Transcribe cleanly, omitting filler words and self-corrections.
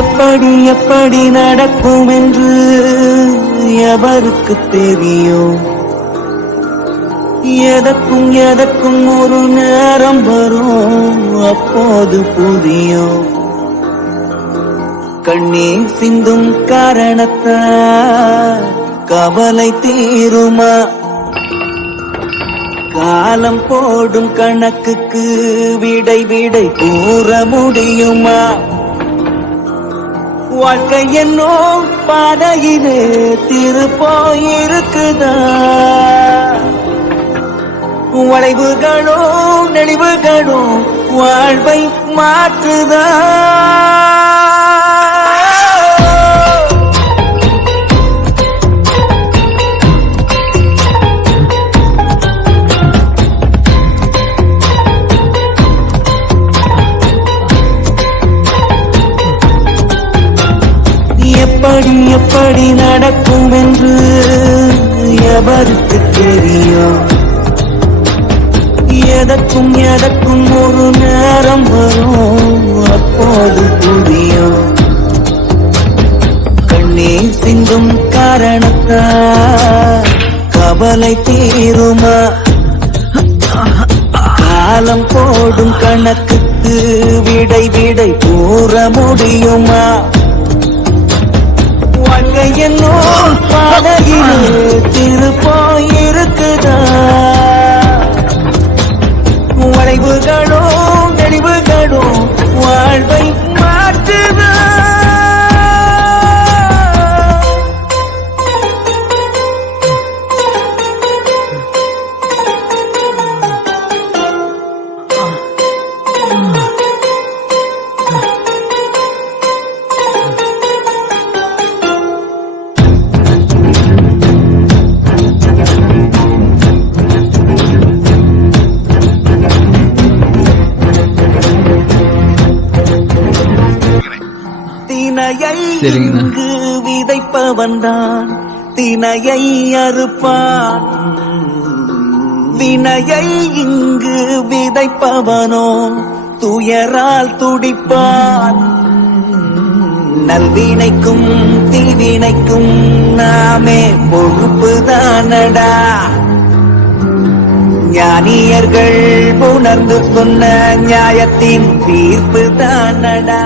எப்படி எப்படி நடக்கும் என்று எவருக்கு தெரியும்? எதற்கும் எதற்கும் ஒரு நேரம் வரும், அப்போது புரியும். கண்ணீர் சிந்தும் காரணத்தால் கவலை தீருமா? காலம் போடும் கணக்குக்கு விடை விடை கூற முடியுமா? வாழ்க்கை என்னோ பாதையிலே திருப்போயிருக்குதா? வளைவுகளோ நெளிவுகளோ வாழ்வை மாற்றுதா? எப்படி எப்படி நடக்கும் என்று எவருக்கு தெரியும்? எதற்கும் எதற்கும் ஒரு நேரம் வரும், அப்போது புரியும். கண்ணீர் சிந்தும் காரணத்தால் கவலை தீருமா? காலம் போடும் கணக்குக்கு விடை விடை கூற முடியுமா? வாழ்க்கை என்னோ பாதையிலே திருப்போயிருக்குதா? வளைவுகளோ நெளிவுகளோ வாழ்வை மாற்றுதா? இங்கு விதைப்பவன் தான் தினையை அறுப்பான். வினையை இங்கு விதைப்பவனோ துயரால் துடிப்பான். நல்வினைக்கும் தீவினைக்கும் நாமே பொறுப்புதானடா. ஞானியர்கள் உணர்ந்து சொன்ன நியாயத்தின் தீர்ப்பு தானடா.